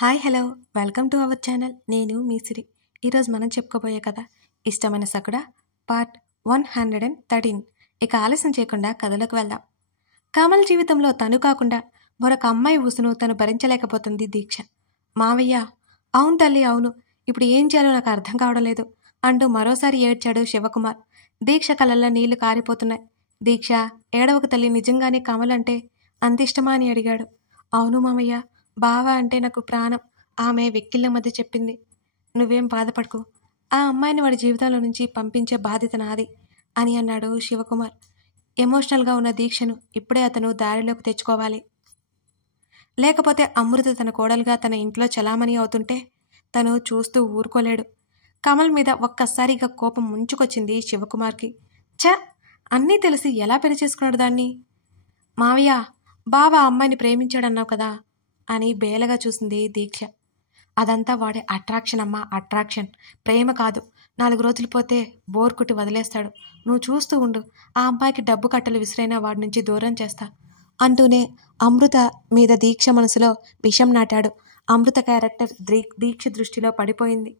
Hi hello welcome to our channel. నేను మీ సిరి. ఈరోజు మనం చెప్పుకోబోయే కథ ఇష్టమైన సకుడా పార్ట్ 113. ఇక ఆలస్యం చేయకుండా కథలోకి వెళ్దాం. కమల్ జీవితంలో తను కాకుండా మరొక అమ్మాయి ఊసును తను భరించలేకపోతుంది దీక్ష. మావయ్య, అవును తల్లి అవును, ఇప్పుడు ఏం చేయాలో నాకు అర్థం కావడం లేదు అంటూ మరోసారి ఏడ్చాడు శివకుమార్. దీక్ష కళ్ళల్లో నీళ్లు కారిపోతున్నాయి. దీక్ష, ఏడవకు తల్లి, నిజంగానే కమల్ అంటే అంత ఇష్టమా అని అడిగాడు. అవును మామయ్య, బావ అంటే నాకు ప్రాణం, ఆమె వెక్కిళ్ళ మధ్య చెప్పింది. నువ్వేం బాధపడకు, ఆ అమ్మాయిని వాడి జీవితంలో నుంచి పంపించే బాధ్యత నాది అని అన్నాడు శివకుమార్. ఎమోషనల్గా ఉన్న దీక్షను ఇప్పుడే అతను దారిలోకి తెచ్చుకోవాలి. లేకపోతే అమృత తన కోడలుగా తన ఇంట్లో చలామణి అవుతుంటే తను చూస్తూ ఊరుకోలేడు. కమల్ మీద ఒక్కసారిగా కోపం ముంచుకొచ్చింది శివకుమార్కి. ఛ, అన్నీ తెలిసి ఎలా పెళ్లి చేసుకున్నాడు దాన్ని? మావయ్య, బావ అమ్మాయిని ప్రేమించాడన్నావు కదా అని బేలగా చూసింది దీక్ష. అదంతా వాడే అట్రాక్షన్ అమ్మా, అట్రాక్షన్, ప్రేమ కాదు. 4 రోజులు పోతే బోర్ కుట్టి వదిలేస్తాడు. నువ్వు చూస్తూ ఉండు, ఆ అమ్మాయికి డబ్బు కట్టలు విసిరైనా వాడి నుంచి దూరం చేస్తా అంటూనే అమృత మీద దీక్ష మనసులో విషం నాటాడు. అమృత క్యారెక్టర్ దీక్ష దృష్టిలో పడిపోయింది.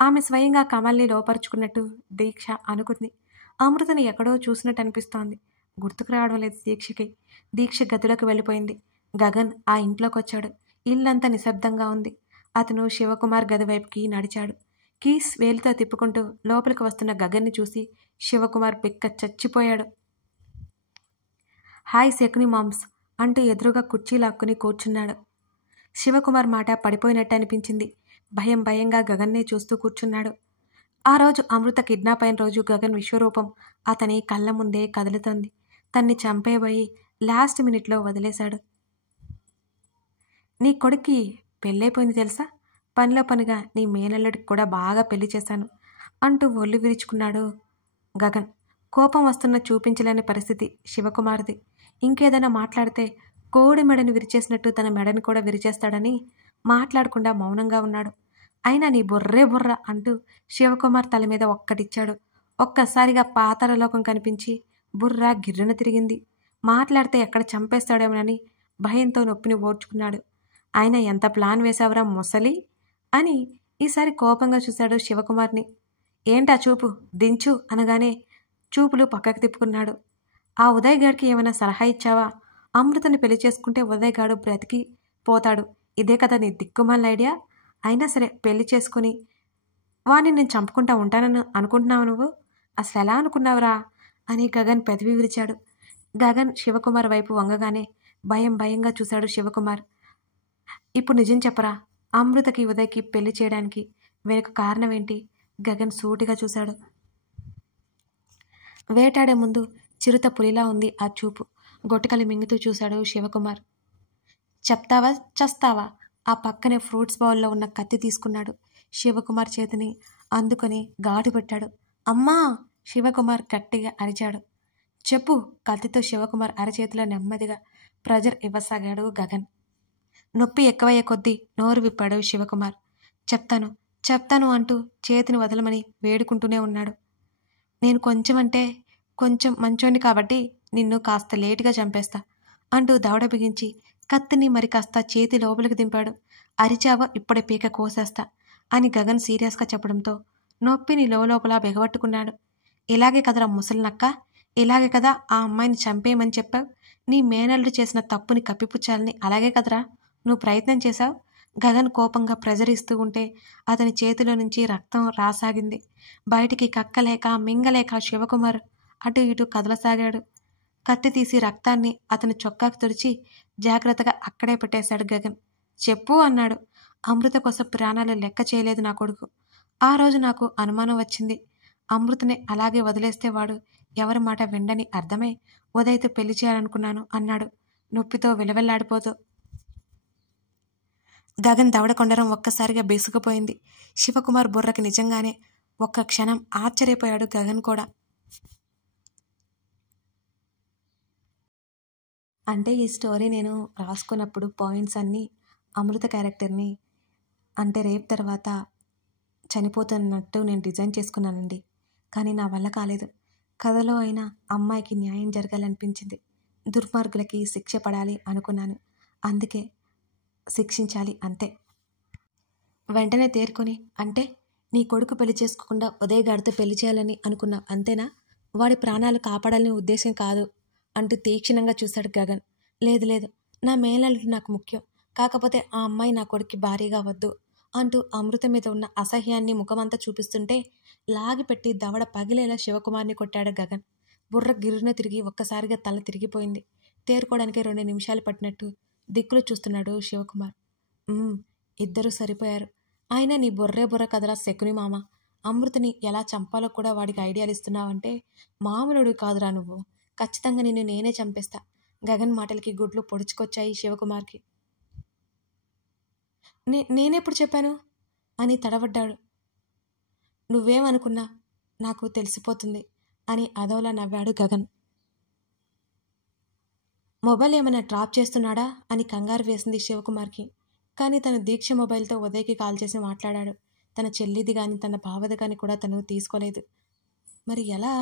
ఆమె స్వయంగా కమల్ని లోపరుచుకున్నట్టు దీక్ష అనుకుంది. అమృతని ఎక్కడో చూసినట్టు అనిపిస్తోంది. గుర్తుకు రావడం లేదు దీక్షకి. దీక్ష గదిలోకి వెళ్ళిపోయింది. గగన్ ఆ ఇంట్లోకి వచ్చాడు. ఇల్లంతా నిశ్శబ్దంగా ఉంది. అతను శివకుమార్ గది వైపుకి నడిచాడు. కీస్ వేలితో తిప్పుకుంటూ లోపలికి వస్తున్న గగన్ని చూసి శివకుమార్ బిక్క చచ్చిపోయాడు. హాయ్ శకుని మామ్స్ అంటూ ఎదురుగా కుర్చీ లాక్కుని కూర్చున్నాడు. శివకుమార్ మాట పడిపోయినట్టు అనిపించింది. భయంగా గగన్నే చూస్తూ కూర్చున్నాడు. ఆ రోజు అమృత కిడ్నాప్ అయిన రోజు గగన్ విశ్వరూపం అతని కళ్ళ ముందే కదులుతోంది. తన్ని చంపేబోయి లాస్ట్ మినిట్లో వదిలేశాడు. నీ కొడుక్కి పెళ్ళైపోయింది తెలుసా? పనిలో పనిగా నీ మేనల్లుడికి కూడా బాగా పెళ్లి చేశాను అంటూ ఒళ్ళు విరుచుకున్నాడు గగన్. కోపం వస్తున్న చూపించలేని పరిస్థితి శివకుమార్ది. ఇంకేదైనా మాట్లాడితే కోడి మెడని విరిచేసినట్టు తన మెడని కూడా విరిచేస్తాడని మాట్లాడకుండా మౌనంగా ఉన్నాడు. అయినా నీ బుర్రే బుర్ర అంటూ శివకుమార్ తల మీద ఒక్కటిచ్చాడు. ఒక్కసారిగా పాతాళలోకం కనిపించి బుర్ర గిర్రున తిరిగింది. మాట్లాడితే ఎక్కడ చంపేస్తాడేమోనని భయంతో నొప్పిని ఓర్చుకున్నాడు. ఆయన ఎంత ప్లాన్ వేశావురా ముసలి అని ఈసారి కోపంగా చూశాడు శివకుమార్ని. ఏంటా చూపు, దించు అనగానే చూపులు పక్కకు తిప్పుకున్నాడు. ఆ ఉదయ్ గాడికి ఏమైనా సలహా ఇచ్చావా? అమృతని పెళ్లి చేసుకుంటే ఉదయ్ గాడు బ్రతికి పోతాడు. ఇదే కదా నీ దిక్కుమాల ఐడియా? అయినా సరే పెళ్లి చేసుకుని వాణ్ణి నేను చంపుకుంటా ఉంటానని అనుకుంటున్నావు నువ్వు? అసలు ఎలా అనుకున్నావురా అని గగన్ పెదవి విరిచాడు. గగన్ శివకుమార్ వైపు వంగగానే భయంగా చూశాడు శివకుమార్. ఇప్పుడు నిజం చెప్పరా, అమృతకి ఉదయ్కి పెళ్లి చేయడానికి వెనుక కారణం ఏంటి? గగన్ సూటిగా చూశాడు. వేటాడే ముందు చిరుత పులిలా ఉంది ఆ చూపు. గొట్టకలు మింగుతూ చూశాడు శివకుమార్. చెప్తావా చస్తావా? ఆ పక్కనే ఫ్రూట్స్ బౌల్లో ఉన్న కత్తి తీసుకున్నాడు. శివకుమార్ చేతిని అందుకొని ఘాటు పెట్టాడు. అమ్మా! శివకుమార్ గట్టిగా అరిచాడు. చెప్పు, కత్తితో శివకుమార్ అరచేతిలో నెమ్మదిగా ప్రెజర్ ఇవ్వసాగాడు గగన్. నొప్పి ఎక్కువయ్యే కొద్దీ నోరు విప్పాడు శివకుమార్. చెప్తాను అంటూ చేతిని వదలమని వేడుకుంటూనే ఉన్నాడు. నేను కొంచెం మంచోని కాబట్టి నిన్ను కాస్త లేటుగా చంపేస్తా అంటూ దవడ బిగించి కత్తిని మరి కాస్త చేతి లోపలికి దింపాడు. అరిచావో ఇప్పుడే పీక కోసేస్తా అని గగన్ సీరియస్గా చెప్పడంతో నొప్పిని లోపల బిగబట్టుకున్నాడు. ఇలాగే కదరా ముసలినక్క, ఇలాగే కదా ఆ అమ్మాయిని చంపేయమని చెప్పావు? నీ మేనల్లుడు చేసిన తప్పుని కప్పిపుచ్చాలని అలాగే కదరా నువ్వు ప్రయత్నం చేశావు? గగన్ కోపంగా ప్రెజర్ ఇస్తూ ఉంటే అతని చేతిలో నుంచి రక్తం రాసాగింది. బయటికి కక్కలేక మింగలేక శివకుమార్ అటు ఇటు కదలసాగాడు. కత్తి తీసి రక్తాన్ని అతని చొక్కాకు తుడిచి జాగ్రత్తగా అక్కడే పెట్టేశాడు గగన్. చెప్పు అన్నాడు. అమృత కోసం ప్రాణాలు లెక్క చేయలేదు నా కొడుకు. ఆ రోజు నాకు అనుమానం వచ్చింది. అమృతని అలాగే వదిలేస్తే వాడు ఎవరి మాట విండని అర్థమై ఉదయ్తో పెళ్లి చేయాలనుకున్నాను అన్నాడు నొప్పితో విలవెల్లాడిపోతూ. గగన్ దవడ కొండరం ఒక్కసారిగా బెసుకుపోయింది. శివకుమార్ బుర్రకి నిజంగానే ఒక్క క్షణం ఆశ్చర్యపోయాడు గగన్ కూడా. అంటే ఈ స్టోరీ నేను రాసుకున్నప్పుడు పాయింట్స్ అన్నీ అమృత క్యారెక్టర్ని అంటే రేపు తర్వాత చనిపోతున్నట్టు నేను డిజైన్ చేసుకున్నానండి. కానీ నా వల్ల కాలేదు. కథలో అయినా అమ్మాయికి న్యాయం జరగాలనిపించింది. దుర్మార్గులకి శిక్ష పడాలి అనుకున్నాను. అందుకే శిక్షించాలి అంతే. వెంటనే తేరుకొని, అంటే నీ కొడుకు పెళ్లి చేసుకోకుండా ఉదయ్ గారితో పెళ్లి చేయాలని అనుకున్నావు అంతేనా? వాడి ప్రాణాలు కాపాడాలని ఉద్దేశం కాదు అంటూ తీక్షణంగా చూశాడు గగన్. లేదు లేదు, నా మేనల్లుడు నాకు ముఖ్యం. కాకపోతే ఆ అమ్మాయి నా కొడుక్కి భారీగా వద్దు అంటూ అమృత మీద ఉన్న అసహ్యాన్ని ముఖమంతా చూపిస్తుంటే లాగిపెట్టి దవడ పగిలేలా శివకుమార్ని కొట్టాడు గగన్. బుర్ర గిర్రున తిరిగి ఒక్కసారిగా తల తిరిగిపోయింది. తేరుకోవడానికి 2 నిమిషాలు పట్టినట్టు దిక్కులు చూస్తున్నాడు శివకుమార్. ఇద్దరూ సరిపోయారు. అయినా నీ బుర్ర కదరా శకుని మామ. అమృతని ఎలా చంపాలో కూడా వాడికి ఐడియాలు ఇస్తున్నావంటే మామూలుడు కాదురా నువ్వు. ఖచ్చితంగా నిన్ను నేనే చంపేస్తా. గగన్ మాటలకి గుడ్లు పొడుచుకొచ్చాయి శివకుమార్కి. నేనెప్పుడు చెప్పాను అని తడబడ్డాడు. నువ్వేమనుకున్నా నాకు తెలిసిపోతుంది అని అదోలా నవ్వాడు గగన్. మొబైల్ ఏమైనా డ్రాప్ చేస్తున్నాడా అని కంగారు వేసింది శివకుమార్కి. కానీ తన దీక్ష మొబైల్తో ఉదయ్కి కాల్ చేసి మాట్లాడాడు. తన చెల్లిది కానీ తన బావది కానీ కూడా తను తీసుకోలేదు. మరి ఎలా?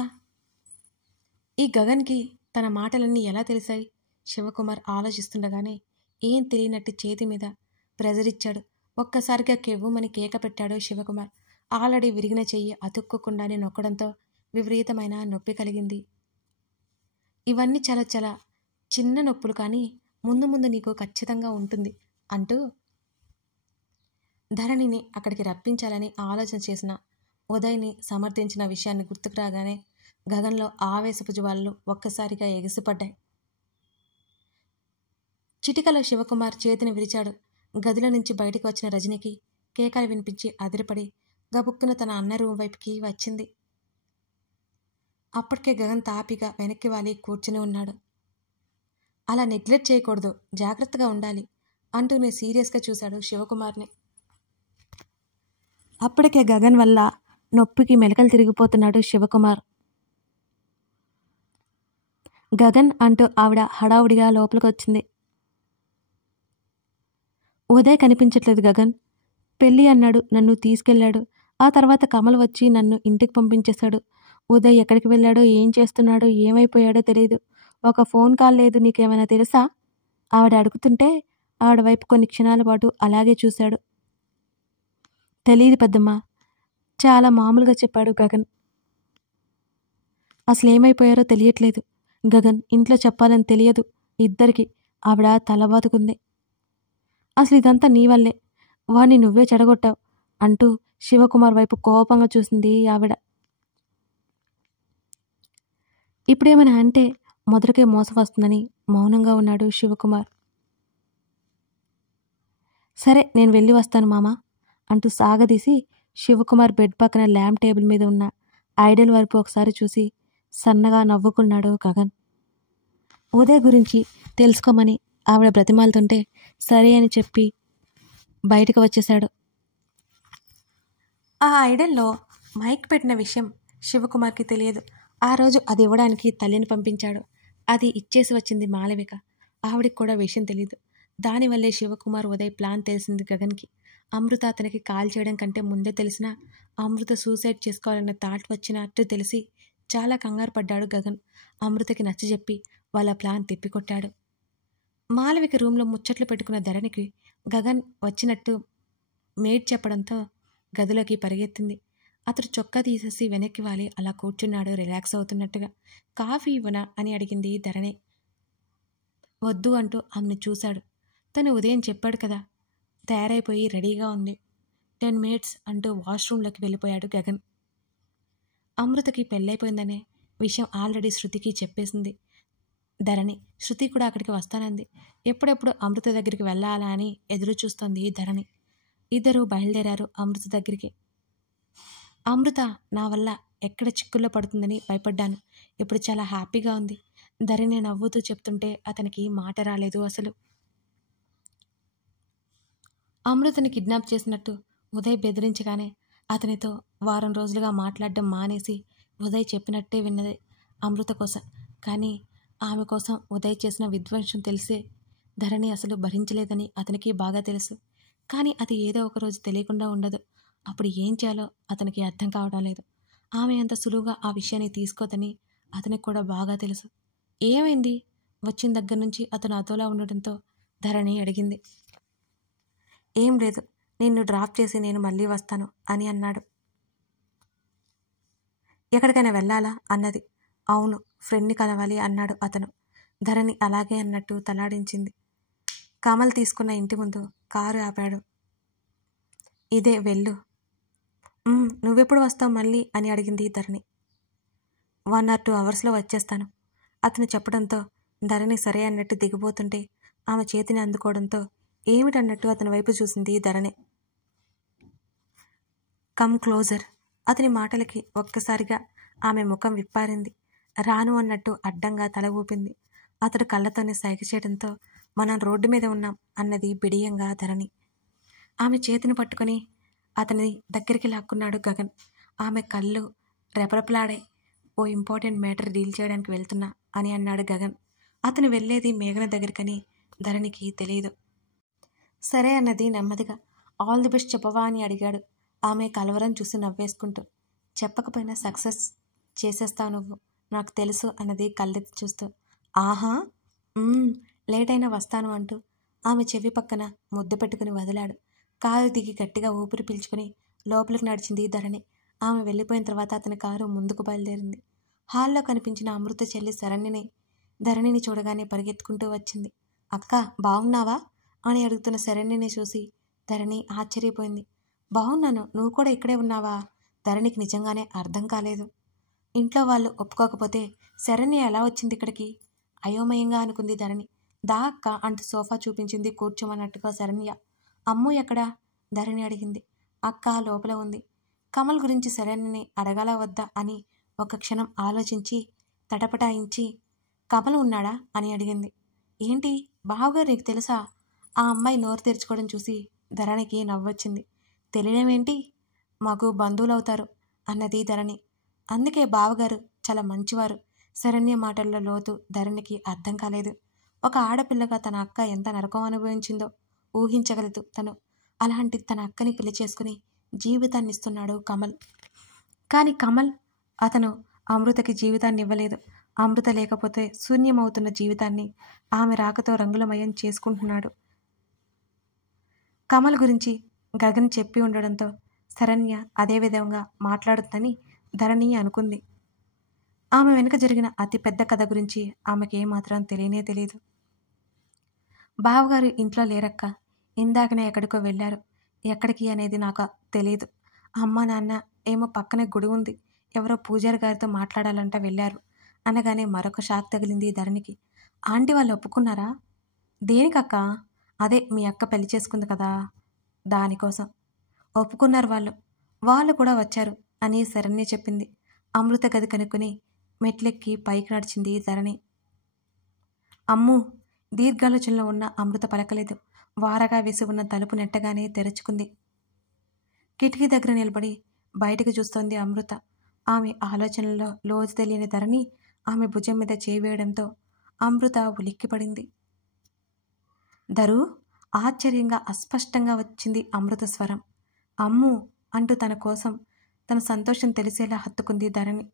ఈ గగన్కి తన మాటలన్నీ ఎలా తెలిసాయి? శివకుమార్ ఆలోచిస్తుండగానే ఏం తెలియనట్టు చేతి మీద ప్రెజర్ ఇచ్చాడు. ఒక్కసారిగా కెవ్వుమని కేక పెట్టాడు శివకుమార్. ఆల్రెడీ విరిగిన చెయ్యి అతుక్కోకుండానే నొక్కడంతో విపరీతమైన నొప్పి కలిగింది. ఇవన్నీ చాలా చాలా చిన్న నొప్పులు, కానీ ముందు ముందు నీకు ఖచ్చితంగా ఉంటుంది అంటూ ధరణిని అక్కడికి రప్పించాలని ఆలోచన చేసిన ఉదయ్ని సమర్థించిన విషయాన్ని గుర్తుకు రాగానే గగన్లో ఆవేశపు జ్వాలలు ఒక్కసారిగా ఎగిసిపడ్డాయి. చిటికలో శివకుమార్ చేతిని విరిచాడు. గదిలో నుంచి బయటకు వచ్చిన రజనికి కేకలు వినిపించి అదిరిపడి గబుక్కున తన అన్న రూమ్ వైపుకి వచ్చింది. అప్పటికే గగన్ తాపిగా వెనక్కి వాలి కూర్చుని ఉన్నాడు. అలా నెగ్లెక్ట్ చేయకూడదు, జాగ్రత్తగా ఉండాలి అంటూనే సీరియస్గా చూశాడు శివకుమార్ని. అప్పటికే గగన్ వల్ల నొప్పికి మెలకలు తిరిగిపోతున్నాడు శివకుమార్. గగన్ అంటూ ఆవిడ హడావుడిగా లోపలికి వచ్చింది. ఉదయ్ కనిపించట్లేదు గగన్. పెళ్ళి అన్నాడు, నన్ను తీసుకెళ్లాడు. ఆ తర్వాత కమల్ వచ్చి నన్ను ఇంటికి పంపించేశాడు. ఉదయ్ ఎక్కడికి వెళ్ళాడో, ఏం చేస్తున్నాడో, ఏమైపోయాడో తెలియదు. ఒక ఫోన్ కాల్ లేదు. నీకేమైనా తెలుసా? ఆవిడ అడుగుతుంటే ఆవిడ వైపు కొన్ని క్షణాల పాటు అలాగే చూశాడు. తెలీదు పెద్దమ్మ, చాలా మామూలుగా చెప్పాడు గగన్. అసలేమైపోయారో తెలియట్లేదు గగన్. ఇంట్లో చెప్పాలని తెలియదు ఇద్దరికి. ఆవిడ తలబాదుకుంది. అసలు ఇదంతా నీ వల్లే, వాణ్ణి నువ్వే చెడగొట్టావు అంటూ శివకుమార్ వైపు కోపంగా చూసింది ఆవిడ. ఇప్పుడేమైనా అంటే మొదటికే మోసం వస్తుందని మౌనంగా ఉన్నాడు శివకుమార్. సరే నేను వెళ్ళి వస్తాను మామ అంటూ సాగదీసి శివకుమార్ బెడ్ పక్కన ల్యాంప్ టేబుల్ మీద ఉన్న ఐడల్ వైపు ఒకసారి చూసి సన్నగా నవ్వుకున్నాడు గగన్. ఉదయ్ గురించి తెలుసుకోమని ఆవిడ బ్రతిమాలుతుంటే సరే అని చెప్పి బయటకు వచ్చేశాడు. ఆ ఐడల్లో మైక్ పెట్టిన విషయం శివకుమార్కి తెలియదు. ఆ రోజు అది ఇవ్వడానికి తల్లిని పంపించాడు. అది ఇచ్చేసి వచ్చింది మాళవిక. ఆవిడికి కూడా విషయం తెలియదు. దానివల్లే శివకుమార్ ఉదయ్ ప్లాన్ తెలిసింది గగన్కి. అమృత అతనికి కాల్ చేయడం కంటే ముందే తెలిసినా అమృత సూసైడ్ చేసుకోవాలన్న థాట్ వచ్చినట్టు తెలిసి చాలా కంగారు పడ్డాడు గగన్. అమృతకి నచ్చజెప్పి వాళ్ళ ప్లాన్ తిప్పికొట్టాడు. మాళవిక రూమ్లో ముచ్చట్లు పెట్టుకున్న ధరణికి గగన్ వచ్చినట్టు మేడ్ చెప్పడంతో గదిలోకి పరిగెత్తింది. అతడు చొక్కా తీసేసి వెనక్కి వాలి అలా కూర్చున్నాడు రిలాక్స్ అవుతున్నట్టుగా. కాఫీ ఇవ్వనా అని అడిగింది ధరణి. వద్దు అంటూ ఆమెను చూశాడు. తను ఉదయం చెప్పాడు కదా. తయారైపోయి రెడీగా ఉంది. 10 minutes అంటూ వాష్రూమ్లోకి వెళ్ళిపోయాడు గగన్. అమృతకి పెళ్ళైపోయిందనే విషయం ఆల్రెడీ శృతికి చెప్పేసింది ధరణి. శృతి కూడా అక్కడికి వస్తానంది. ఎప్పుడెప్పుడు అమృత దగ్గరికి వెళ్ళాలా అని ఎదురు చూస్తోంది ధరణి. ఇద్దరూ బయలుదేరారు అమృత దగ్గరికి. అమృత నా వల్ల ఎక్కడ చిక్కుల్లో పడుతుందని భయపడ్డాను. ఇప్పుడు చాలా హ్యాపీగా ఉంది. ధరణి నవ్వుతూ చెప్తుంటే అతనికి మాట రాలేదు అసలు. అమృతని కిడ్నాప్ చేసినట్టు ఉదయ్ బెదిరించగానే అతనితో వారం రోజులుగా మాట్లాడడం మానేసి ఉదయ్ చెప్పినట్టే విన్నది అమృత కోసం. కానీ ఆమె కోసం ఉదయ్ చేసిన విధ్వంసం తెలిసే ధరణి అసలు భరించలేదని అతనికి బాగా తెలుసు. కానీ అది ఏదో ఒక రోజు తెలియకుండా ఉండదు. అప్పుడు ఏం చేయాలో అతనికి అర్థం కావడం లేదు. ఆమె అంత సులువుగా ఆ విషయాన్ని తీసుకోదని అతనికి కూడా బాగా తెలుసు. ఏమైంది? వచ్చిన దగ్గర నుంచి అతను అతోలా ఉండడంతో ధరణి అడిగింది. ఏం లేదు, నిన్ను డ్రాప్ చేసి నేను మళ్ళీ వస్తాను అని అన్నాడు. ఎక్కడికైనా వెళ్ళాలా అన్నది. అవును, ఫ్రెండ్ని కలవాలి అన్నాడు అతను. ధరణి అలాగే అన్నట్టు తలాడించింది. కమల్ తీసుకున్న ఇంటి ముందు కారు ఆపాడు. ఇదే వెళ్ళు. నువ్వెప్పుడు వస్తావు మళ్ళీ అని అడిగింది ధరణి. 1 or 2 అవర్స్లో వచ్చేస్తాను అతను చెప్పడంతో ధరణి సరే అన్నట్టు దిగిపోతుంటే ఆమె చేతిని అందుకోవడంతో ఏమిటన్నట్టు అతని వైపు చూసింది ధరణి. Come closer. అతని మాటలకి ఒక్కసారిగా ఆమె ముఖం విప్పారింది. రాను అన్నట్టు అడ్డంగా తల ఊపింది. అతడు కళ్ళతోనే సైగ చేయడంతో మనం రోడ్డు మీద ఉన్నాం అన్నది బిడియంగా ధరణి. ఆమె చేతిని పట్టుకుని అతని దగ్గరికి లాక్కున్నాడు గగన్. ఆమె కళ్ళు రెపరెపలాడే. ఓ ఇంపార్టెంట్ మ్యాటర్ డీల్ చేయడానికి వెళ్తున్నా అని అన్నాడు గగన్. అతను వెళ్ళేది మేఘన దగ్గరికని ధరణికి తెలియదు. సరే అన్నది నెమ్మదిగా. ఆల్ ది బెస్ట్ చెప్పవా అని అడిగాడు. ఆమె కలవరం చూసి నవ్వేసుకుంటూ, చెప్పకపోయినా సక్సెస్ చేసేస్తావు నువ్వు, నాకు తెలుసు అన్నది కళ్ళెత్తి చూస్తూ. ఆహా, లేట్ అయినా వస్తాను అంటూ ఆమె చెవి పక్కన ముద్దు పెట్టుకుని వదిలాడు. కారు దిగి గట్టిగా ఊపిరి పీల్చుకుని లోపలికి నడిచింది ధరణి. ఆమె వెళ్ళిపోయిన తర్వాత అతని కారు ముందుకు బయలుదేరింది. హాల్లో కనిపించిన అమృత చెల్లి శరణ్యని ధరణిని చూడగానే పరిగెత్తుకుంటూ వచ్చింది. అక్క, బాగున్నావా అని అడుగుతున్న శరణ్యని చూసి ధరణి ఆశ్చర్యపోయింది. బాగున్నాను, నువ్వు కూడా ఇక్కడే ఉన్నావా? ధరణికి నిజంగానే అర్థం కాలేదు. ఇంట్లో వాళ్ళు ఒప్పుకోకపోతే శరణ్య ఎలా వచ్చింది ఇక్కడికి? అయోమయంగా అనుకుంది ధరణి. దా అక్క అంటూ సోఫా చూపించింది కూర్చోమన్నట్టుగా శరణ్య. అమ్ము ఎక్కడా? ధరణి అడిగింది. అక్క లోపల ఉంది. కమల్ గురించి శరణ్యని అడగాల వద్దా అని ఒక క్షణం ఆలోచించి తటపటాయించి, కమల్ ఉన్నాడా అని అడిగింది. ఏంటి, బావగారు నీకు తెలుసా? ఆ అమ్మాయి నోరు తెరుచుకోవడం చూసి ధరణికి నవ్వొచ్చింది. తెలియడమేంటి, మాకు బంధువులవుతారు అన్నది ధరణి. అందుకే బావగారు చాలా మంచివారు. శరణ్య మాటల్లో లోతు ధరణికి అర్థం కాలేదు. ఒక ఆడపిల్లగా తన అక్క ఎంత నరకం అనుభవించిందో ఊహించగలదు తను. అలాంటి తన అక్కని పెళ్లి చేసుకుని జీవితాన్ని ఇస్తున్నాడు కమల్. కానీ కమల్ అతను అమృతకి జీవితాన్ని ఇవ్వలేదు. అమృత లేకపోతే శూన్యమవుతున్న జీవితాన్ని ఆమె రాకతో రంగులమయం చేసుకుంటున్నాడు. కమల్ గురించి గగన్ చెప్పి ఉండడంతో శరణ్య అదే విధంగా మాట్లాడుతుందని ధరణి అనుకుంది. ఆమె వెనుక జరిగిన అతిపెద్ద కథ గురించి ఆమెకి ఏమాత్రం తెలియనే తెలియదు. బావగారు ఇంట్లో లేరక్క, ఇందాకనే ఎక్కడికో వెళ్ళారు. ఎక్కడికి అనేది నాకు తెలియదు. అమ్మ నాన్న ఏమో పక్కనే గుడి ఉంది, ఎవరో పూజారి గారితో మాట్లాడాలంట వెళ్ళారు అనగానే మరొక షాక్ తగిలింది ధరణికి. ఆంటీ వాళ్ళు ఒప్పుకున్నారా? దేనికక్క? అదే మీ అక్క పెళ్లి చేసుకుంది కదా, దానికోసం. ఒప్పుకున్నారు వాళ్ళు కూడా వచ్చారు అని శరణ్య చెప్పింది. అమృత గది కనుక్కుని మెట్లెక్కి పైకి నడిచింది ధరణి. అమ్ము. దీర్ఘాలోచనలో ఉన్న అమృత పలకలేదు. వారగా వేసి ఉన్న తలుపు నెట్టగానే తెరుచుకుంది. కిటికీ దగ్గర నిలబడి బయటకు చూస్తోంది అమృత. ఆమె ఆలోచనల్లో లోతు తెలియని ధరణి ఆమె భుజం మీద చేయి వేయడంతో అమృత ఉలిక్కిపడింది. ధరు ఆశ్చర్యంగా అస్పష్టంగా వచ్చింది అమృత స్వరం. అమ్ము అంటూ తన కోసం తన సంతోషం తెలిసేలా హత్తుకుంది ధరణి.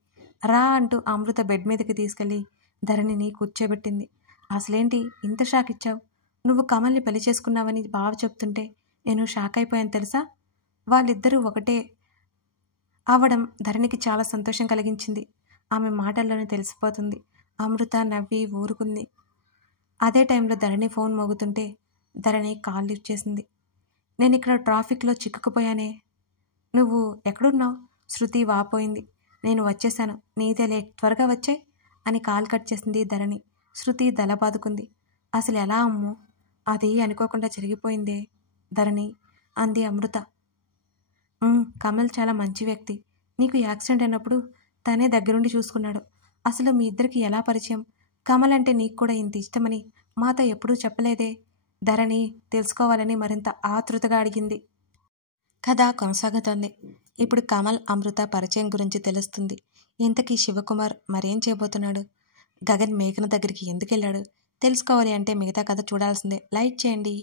రా అంటూ అమృత బెడ్ మీదకి తీసుకెళ్లి ధరణిని కూర్చోబెట్టింది. అసలేంటి ఇంత షాక్ ఇచ్చావు? నువ్వు కమల్ని పెళ్లి చేసుకున్నావని బావ చెప్తుంటే నేను షాక్ అయిపోయాను తెలుసా? వాళ్ళిద్దరూ ఒకటే అవడం ధరణికి చాలా సంతోషం కలిగించింది. ఆమె మాటల్లోనే తెలిసిపోతుంది. అమృత నవ్వి ఊరుకుంది. అదే టైంలో ధరణి ఫోన్ మోగుతుంటే ధరణి కాల్ లిఫ్ట్ చేసింది. నేను ఇక్కడ ట్రాఫిక్లో చిక్కుకుపోయానే, నువ్వు ఎక్కడున్నావు? శృతి వాపోయింది. నేను వచ్చేసాను, నీదే లేట్, త్వరగా వచ్చాయి అని కాల్ కట్ చేసింది ధరణి. శృతి దలబాదుకుంది. అసలు ఎలా అమ్ము? అది అనుకోకుండా జరిగిపోయిందే ధరణి అంది అమృత. కమల్ చాలా మంచి వ్యక్తి. నీకు యాక్సిడెంట్ అయినప్పుడు తనే దగ్గరుండి చూసుకున్నాడు. అసలు మీ ఇద్దరికి ఎలా పరిచయం? కమల్ అంటే నీకు కూడా ఇంత ఇష్టమని మాతో ఎప్పుడూ చెప్పలేదే? ధరణి తెలుసుకోవాలని మరింత ఆతృతగా అడిగింది. కథ కొనసాగుతోంది. ఇప్పుడు కమల్ అమృత పరిచయం గురించి తెలుస్తుంది. ఇంతకీ శివకుమార్ మరేం చేయబోతున్నాడు? గగన్ మేఘన దగ్గరికి ఎందుకు వెళ్ళాడు? తెలుసుకోవాలి అంటే మిగతా కథ చూడాల్సిందే. లైక్ చేయండి.